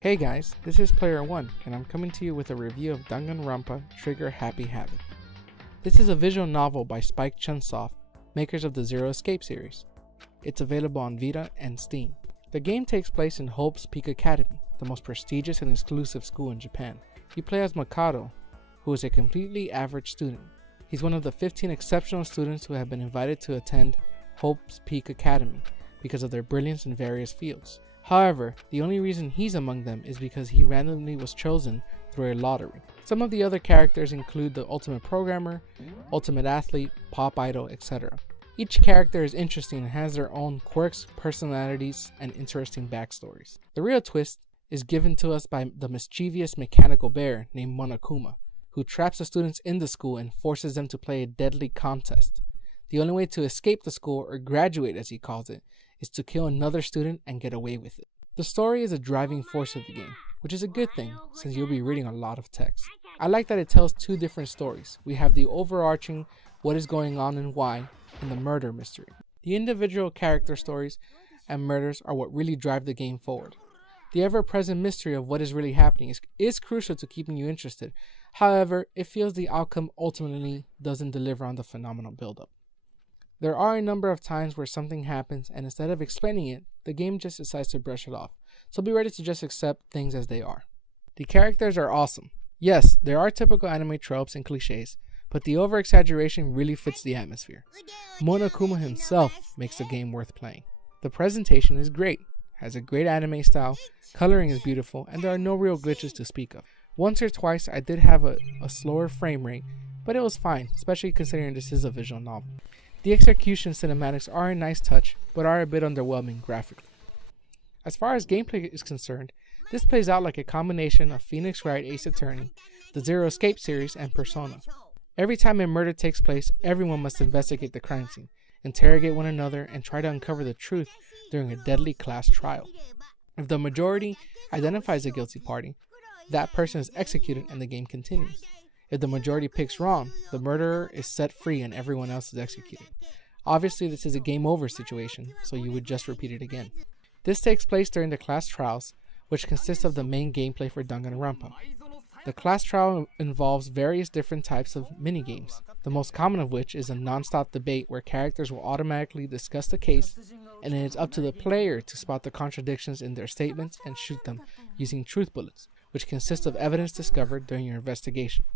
Hey guys, this is Player 1, and I'm coming to you with a review of Danganronpa Trigger Happy Havoc. This is a visual novel by Spike Chunsoft, makers of the Zero Escape series. It's available on Vita and Steam. The game takes place in Hope's Peak Academy, the most prestigious and exclusive school in Japan. You play as Makoto, who is a completely average student. He's one of the 15 exceptional students who have been invited to attend Hope's Peak Academy because of their brilliance in various fields. However, the only reason he's among them is because he randomly was chosen through a lottery. Some of the other characters include the ultimate programmer, ultimate athlete, pop idol, etc. Each character is interesting and has their own quirks, personalities, and interesting backstories. The real twist is given to us by the mischievous mechanical bear named Monokuma, who traps the students in the school and forces them to play a deadly contest. The only way to escape the school, or graduate as he calls it, is to kill another student and get away with it. The story is a driving force of the game, which is a good thing since you'll be reading a lot of text. I like that it tells two different stories. We have the overarching what is going on and why, and the murder mystery. The individual character stories and murders are what really drive the game forward. The ever-present mystery of what is really happening is crucial to keeping you interested. However, it feels the outcome ultimately doesn't deliver on the phenomenal build-up. There are a number of times where something happens and instead of explaining it, the game just decides to brush it off, so be ready to just accept things as they are. The characters are awesome. Yes, there are typical anime tropes and cliches, but the over-exaggeration really fits the atmosphere. Monokuma himself makes the game worth playing. The presentation is great, has a great anime style, coloring is beautiful, and there are no real glitches to speak of. Once or twice I did have a slower frame rate, but it was fine, especially considering this is a visual novel. The execution cinematics are a nice touch, but are a bit underwhelming graphically. As far as gameplay is concerned, this plays out like a combination of Phoenix Wright Ace Attorney, the Zero Escape series, and Persona. Every time a murder takes place, everyone must investigate the crime scene, interrogate one another, and try to uncover the truth during a deadly class trial. If the majority identifies a guilty party, that person is executed and the game continues. If the majority picks wrong, the murderer is set free and everyone else is executed. Obviously, this is a game over situation, so you would just repeat it again. This takes place during the class trials, which consists of the main gameplay for Danganronpa. The class trial involves various different types of minigames, the most common of which is a non-stop debate where characters will automatically discuss the case, and it is up to the player to spot the contradictions in their statements and shoot them using truth bullets, which consist of evidence discovered during your investigation.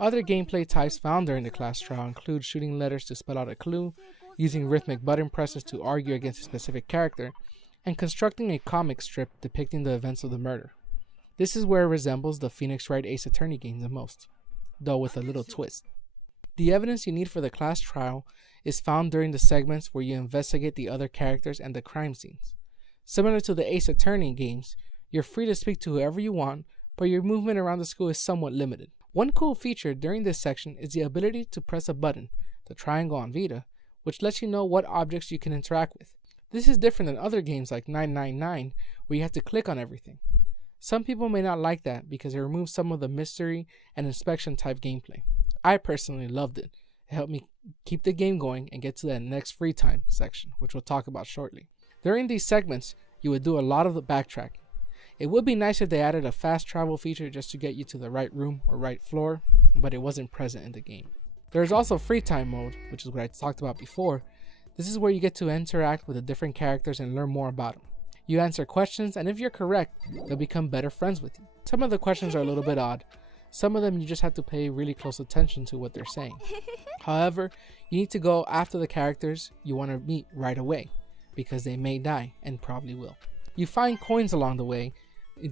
Other gameplay types found during the class trial include shooting letters to spell out a clue, using rhythmic button presses to argue against a specific character, and constructing a comic strip depicting the events of the murder. This is where it resembles the Phoenix Wright Ace Attorney game the most, though with a little twist. The evidence you need for the class trial is found during the segments where you investigate the other characters and the crime scenes. Similar to the Ace Attorney games, you're free to speak to whoever you want, but your movement around the school is somewhat limited. One cool feature during this section is the ability to press a button, the triangle on Vita, which lets you know what objects you can interact with. This is different than other games like 999, where you have to click on everything. Some people may not like that because it removes some of the mystery and inspection type gameplay. I personally loved it. It helped me keep the game going and get to that next free time section, which we'll talk about shortly. During these segments, you would do a lot of the backtracking. It would be nice if they added a fast travel feature just to get you to the right room or right floor, but it wasn't present in the game. There is also free time mode, which is what I talked about before. This is where you get to interact with the different characters and learn more about them. You answer questions, and if you're correct, they'll become better friends with you. Some of the questions are a little bit odd. Some of them you just have to pay really close attention to what they're saying. However, you need to go after the characters you want to meet right away, because they may die, and probably will. You find coins along the way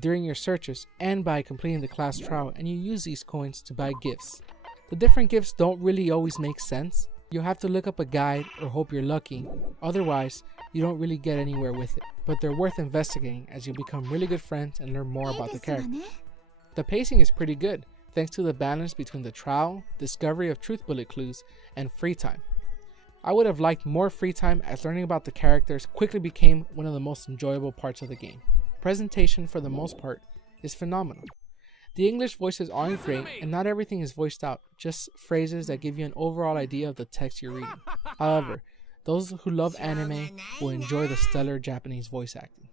during your searches and by completing the class trial, and you use these coins to buy gifts. The different gifts don't really always make sense. You'll have to look up a guide or hope you're lucky, otherwise you don't really get anywhere with it, but they're worth investigating as you become really good friends and learn more about the character. The pacing is pretty good, thanks to the balance between the trial, discovery of truth bullet clues, and free time. I would have liked more free time as learning about the characters quickly became one of the most enjoyable parts of the game. Presentation, for the most part, is phenomenal. The English voices aren't great, and not everything is voiced out, just phrases that give you an overall idea of the text you're reading. However, those who love anime will enjoy the stellar Japanese voice acting.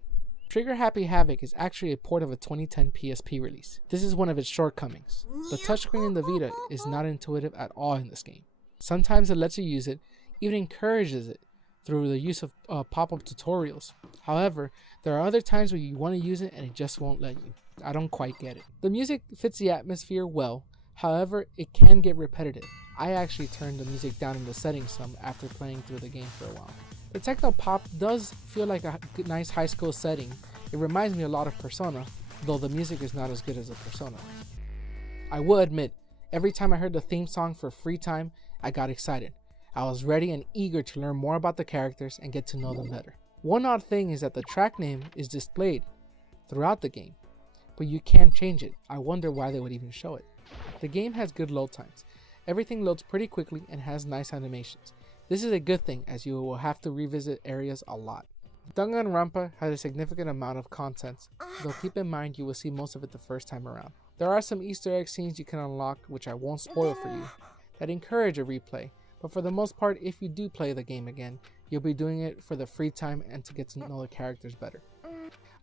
Trigger Happy Havoc is actually a port of a 2010 PSP release. This is one of its shortcomings. The touchscreen in the Vita is not intuitive at all in this game. Sometimes it lets you use it, even encourages it through the use of pop-up tutorials. However, there are other times where you want to use it and it just won't let you. I don't quite get it. The music fits the atmosphere well, however, it can get repetitive. I actually turned the music down in the settings some after playing through the game for a while. The techno pop does feel like a nice high school setting. It reminds me a lot of Persona, though the music is not as good as a Persona. I will admit, every time I heard the theme song for Free Time, I got excited. I was ready and eager to learn more about the characters and get to know them better. One odd thing is that the track name is displayed throughout the game, but you can't change it. I wonder why they would even show it. The game has good load times. Everything loads pretty quickly and has nice animations. This is a good thing, as you will have to revisit areas a lot. Danganronpa has a significant amount of content, though keep in mind you will see most of it the first time around. There are some Easter egg scenes you can unlock, which I won't spoil for you, that encourage a replay, but for the most part, if you do play the game again, you'll be doing it for the free time and to get to know the characters better.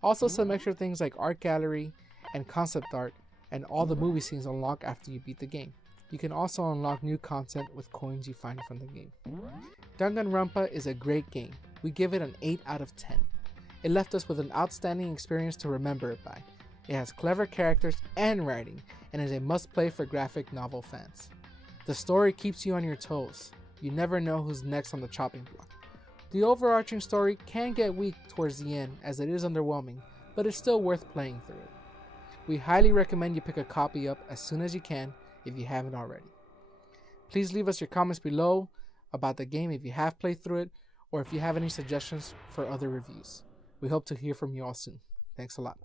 Also, some extra things like art gallery and concept art and all the movie scenes unlock after you beat the game. You can also unlock new content with coins you find from the game. Danganronpa is a great game. We give it an 8 out of 10. It left us with an outstanding experience to remember it by. It has clever characters and writing, and is a must-play for graphic novel fans. The story keeps you on your toes. You never know who's next on the chopping block. The overarching story can get weak towards the end, as it is underwhelming, but it's still worth playing through it. We highly recommend you pick a copy up as soon as you can, if you haven't already. Please leave us your comments below about the game if you have played through it, or if you have any suggestions for other reviews. We hope to hear from you all soon. Thanks a lot.